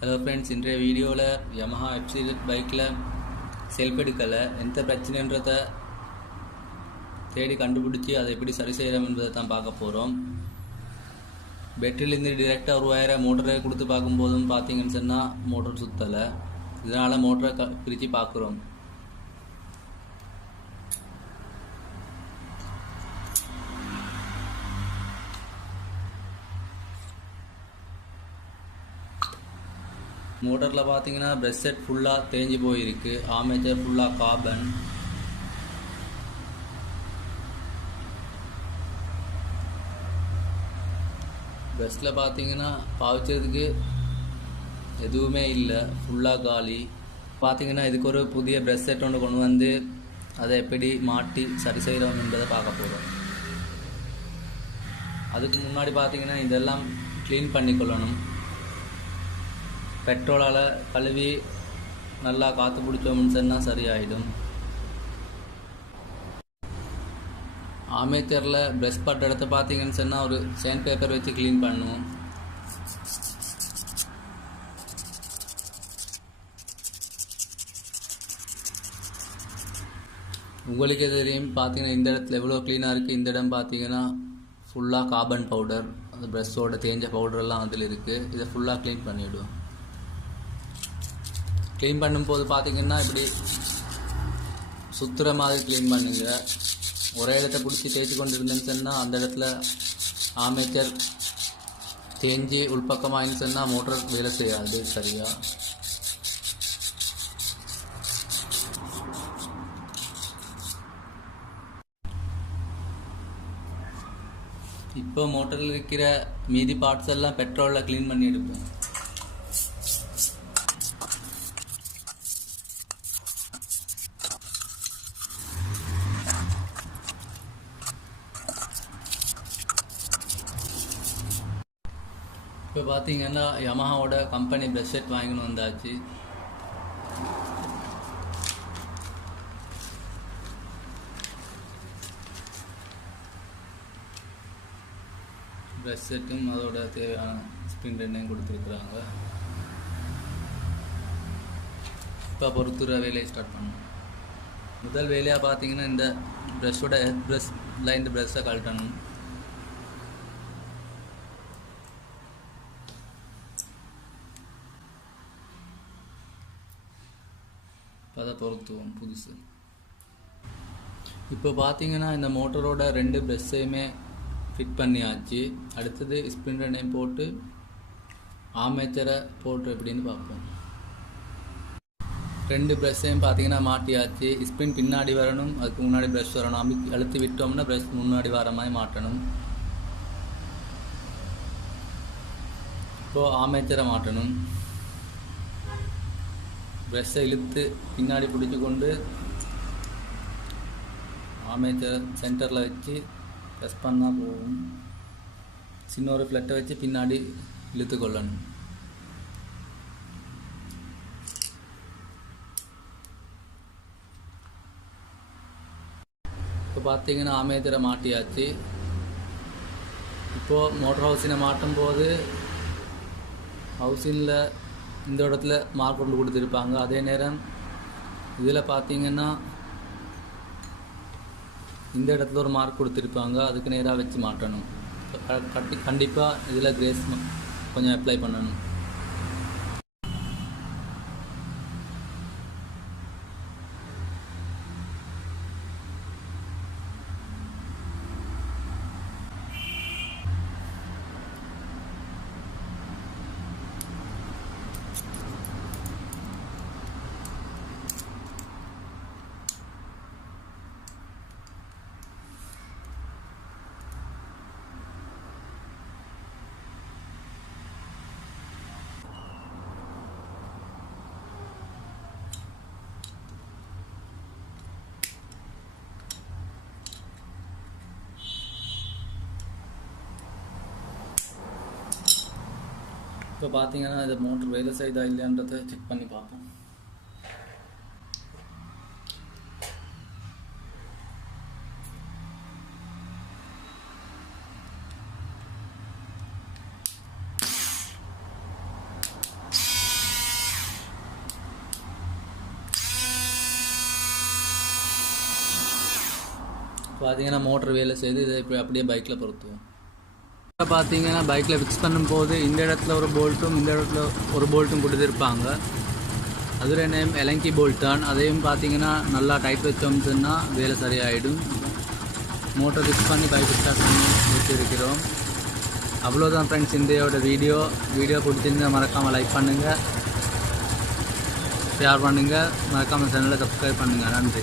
Hello friends, இன்றைய வீடியோவில் Yamaha FCL பைக்கில் செல்ஃப் எடுக்கலை, எந்த பிரச்சனைன்றதை தேடி கண்டுபிடிச்சி அதை எப்படி சரி செய்கிறோம் என்பதை தான் பார்க்க போகிறோம். பேட்டரியிலேருந்து டிரெக்டாக ஒரு வயரை மோட்டரை கொடுத்து பார்க்கும்போதும் பார்த்தீங்கன்னு சொன்னால் மோட்டர் சுற்றலை. இதனால் மோட்டரை பிரித்து பார்க்குறோம். மோட்டரில் பார்த்தீங்கன்னா பிரஷ் செட் ஃபுல்லாக தேஞ்சு போயிருக்கு. ஆர்மேச்சர் ஃபுல்லாக கார்பன். பிரஷ்ல பார்த்தீங்கன்னா பாவிச்சதுக்கு எதுவுமே இல்லை, ஃபுல்லாக காலி. பார்த்தீங்கன்னா இதுக்கு ஒரு புதிய பிரஷ் செட் ஒன்று கொண்டு வந்து அதை எப்படி மாட்டி சரி செய்கிறோம் என்பதை பார்க்க போகிறோம். அதுக்கு முன்னாடி பார்த்தீங்கன்னா இதெல்லாம் க்ளீன் பண்ணிக்கொள்ளணும். பெட்ரோலால் கழுவி நல்லா காற்று பிடிச்சோம்னு சொன்னால் சரியாயிடும். ஆர்மேச்சரில் ப்ரெஷ் பட் இடத்த பார்த்தீங்கன்னு சொன்னால் ஒரு சேண்ட் பேப்பர் வச்சு க்ளீன் பண்ணுவோம். உங்களுக்கே தெரியும், பார்த்தீங்கன்னா இந்த இடத்துல எவ்வளோ க்ளீனாக இருக்குது. இந்த இடம் பார்த்தீங்கன்னா ஃபுல்லாக கார்பன் பவுடர், அந்த ப்ரெஷ்ஷோட தேஞ்ச பவுடரெல்லாம் அதில் இருக்குது. இதை ஃபுல்லாக க்ளீன் பண்ணிவிடுவோம். க்ளீன் பண்ணும்போது பார்த்தீங்கன்னா இப்படி சுற்றுற மாதிரி க்ளீன் பண்ணுங்க. ஒரே இடத்த பிடிச்சி தேய்ச்சி கொண்டு இருந்தேன்னு சொன்னால் அந்த இடத்துல ஆர்மேச்சர் தேஞ்சி உள்பக்கமாகின்னு சொன்னால் மோட்டர் வேலை செய்யாது சரியா. இப்போ மோட்டரில் இருக்கிற மீதி பார்ட்ஸ் எல்லாம் பெட்ரோலில் க்ளீன் பண்ணி எடுப்போம். இப்போ பார்த்தீங்கன்னா யமஹாவோட கம்பெனி பிரஷ் செட் வாங்கின்னு வந்தாச்சு. பிரஷ் செட்டும் அதோட தேவையான ஸ்பின் ரெண்டையும் கொடுத்துருக்குறாங்க. இப்போ பொறுத்துற வேலையை ஸ்டார்ட் பண்ணணும். முதல் வேலையாக பார்த்தீங்கன்னா இந்த ப்ரஷ்ஷோட ப்ரஷ் லைன் ப்ரஷ்ஷை கழட்டணும். அதை பொறுத்துவோம் புதுசு. இப்போ பார்த்தீங்கன்னா இந்த மோட்டரோட 2 ப்ரெஷ்ஷையுமே ஃபிட் பண்ணியாச்சு. அடுத்தது ஸ்பின் ரெண்டையும் போட்டு ஆர்மேச்சரை போட்டு எப்படின்னு பார்ப்போம். 2 ப்ரெஷ்ஷையும் பார்த்தீங்கன்னா மாட்டியாச்சு. ஸ்பின் பின்னாடி வரணும், அதுக்கு முன்னாடி ப்ரெஷ் வரணும். அழுத்தி விட்டோம்னா ப்ரெஷ் முன்னாடி வர மாதிரி மாட்டணும். இப்போது ஆர்மேச்சரை மாட்டணும். ப்ரெஷ்ஷை இழுத்து பின்னாடி பிடிச்சி கொண்டு ஆர்மேச்சர் சென்டரில் வச்சு ப்ரெஸ் பண்ணால் போகும். சின்ன ஒரு ஃப்ளட்டை வச்சு பின்னாடி இழுத்து கொள்ளணும். இப்போ பார்த்தீங்கன்னா ஆர்மேச்சரை மாட்டியாச்சு. இப்போது மோட்டர் ஹவுஸினை மாட்டும் போது ஹவுஸினில் இந்த இடத்துல மார்க் கொண்டு கொடுத்துருப்பாங்க. அதே நேரம் இதில் பார்த்தீங்கன்னா இந்த இடத்துல ஒரு மார்க் கொடுத்துருப்பாங்க, அதுக்கு நேராக வச்சு மாட்டணும். கண்டிப்பாக இதில் கிரேஸ் கொஞ்சம் அப்ளை பண்ணணும். இப்போ பார்த்தீங்கன்னா இது மோட்டர் வேலை செய்தா இல்லையான்றதை செக் பண்ணி பார்ப்போம். பார்த்தீங்கன்னா மோட்டர் வேலை செய்து இதை இப்போ அப்படியே பைக்கில் பொருத்துவோம். இப்போ பார்த்தீங்கன்னா பைக்கில் ஃபிக்ஸ் பண்ணும்போது இந்த இடத்துல ஒரு போல்ட்டும் இந்த இடத்துல ஒரு போல்ட்டும் கொடுத்துருப்பாங்க. அதில் நேம் எலங்கி போல்ட் தான். அதையும் பார்த்தீங்கன்னா நல்லா டைட் வச்சோம்னா வேலை சரியாயிடும். மோட்டர் ஃபிக்ஸ் பண்ணி பைக் ஸ்டார்ட் பண்ணி வச்சுருக்கிறோம். அவ்வளோதான் ஃப்ரெண்ட்ஸ் இந்தியாவோட வீடியோ பிடிச்சிருந்தால் மறக்காமல் லைக் பண்ணுங்கள், ஷேர் பண்ணுங்கள், மறக்காமல் சேனலை சப்ஸ்கிரைப் பண்ணுங்கள். நன்றி.